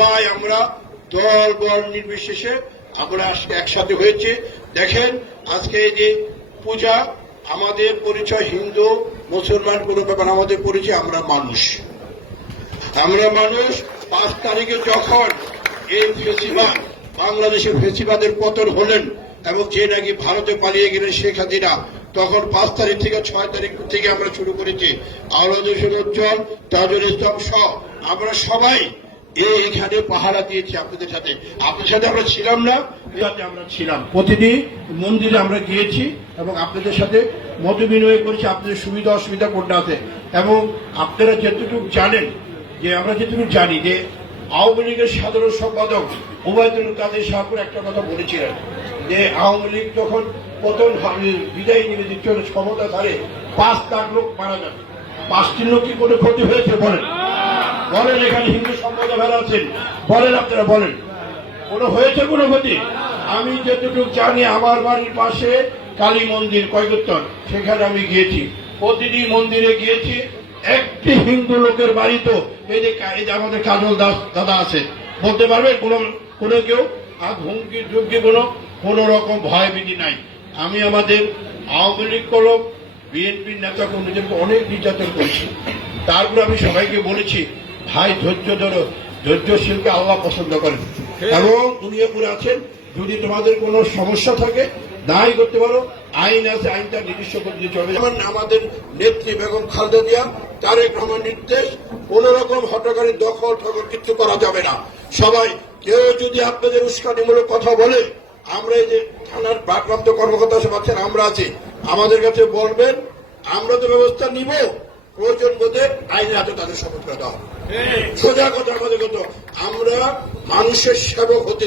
সবাই আমরা দল বল নির্বিশেষে আমরা একসাথে হয়েছে। দেখেন আজকে এই যে পূজা, আমাদের পরিচয় হিন্দু মুসলমান কোনো ব্যাপার, আমাদের পরিচয় আমরা মানুষ। 5 তারিখে যখন এই ফেসিবাদ, বাংলাদেশের ফেসিবাদের পতন হলেন এবং যে নাকি ভারতে পালিয়ে গেলেন শেখ হাসিনা, তখন 5 তারিখ থেকে 6 তারিখ থেকে আমরা শুরু করেছি আওলাদ হোসেন উজ্জ্বল, তাজুল ইসলাম সহ আমরা সবাই এইখানে পাহারা দিয়েছি আপনাদের সাথে। আমরা ছিলাম না, আমরা ছিলাম। প্রতিটি মন্দিরে আমরা গিয়েছি এবং আপনাদের সাথে মত বিনিময় করেছি, আপনাদের সুবিধা অসুবিধা কোনটা আছে। এবং আপনারা যতটুকু জানেন, যে আমরা যেটুকু জানি যে আওয়ামী লীগের সাধারণ সম্পাদক ওবায়দুল কাদের শাহপুর একটা কথা বলেছিলেন যে আওয়ামী লীগ যখন পতন বিদায় নিবে দিচ্ছিল ক্ষমতা ধারে 5 লাখ লোক মারা যাবে। 5টি লোক কি কোনো ক্ষতি হয়েছে বলেন? বলেন, এখানে হিন্দু সম্প্রদায় ভালো আছেন, বলেন, আপনারা বলেন, কোনো হয়েছে কোনো ক্ষতি? আমি যতটুকু জানি, আমার বাড়ির পাশে কালী মন্দির কয়গুত্তর, সেখানে আমি গিয়েছি, প্রতিটি মন্দিরে গিয়েছি। একটি হিন্দু লোকের বাড়ি তো এই যে আমাদের কাজল দাস দাদা আছে, বলতে পারবে কোনো কেউ আর হুমকি ঝুঁকি কোনো রকম ভয় ভীতি নাই। আমি আমাদের আওয়ামী লীগ করো বিএনপির নেতা কর্মীদেরকে অনেক নির্যাতন করছি, তারপর আমি সবাইকে বলেছি ভাই ধৈর্য ধরো, ধৈর্যশীলকে আল্লাহ পছন্দ করেন এবং দুনিয়াপুরে আছেন। যদি তোমাদের কোনো সমস্যা থাকে দায়ী করতে পারো, আইন আছে, আইনটা নির্দিষ্ট করতে চলবে। যেমন আমাদের নেত্রী বেগম খালেদা জিয়া, তারেক রহমান নির্দেশ, কোন রকম হটকারী দখল ঠকল কিছু করা যাবে না। সবাই কেউ যদি আপনাদের উস্কানিমূলক কথা বলে, আমরা এই যে থানার ভারপ্রাপ্ত কর্মকর্তা সব আছেন, আমরা আছি, আমাদের কাছে বলবেন, আমরা তো ব্যবস্থা নিব। প্রয়োজন বোধে আইনের হাতে তাদের শপথ করা হবে। সোজা কথা আমাদের কথা, আমরা মানুষের সেবক হতে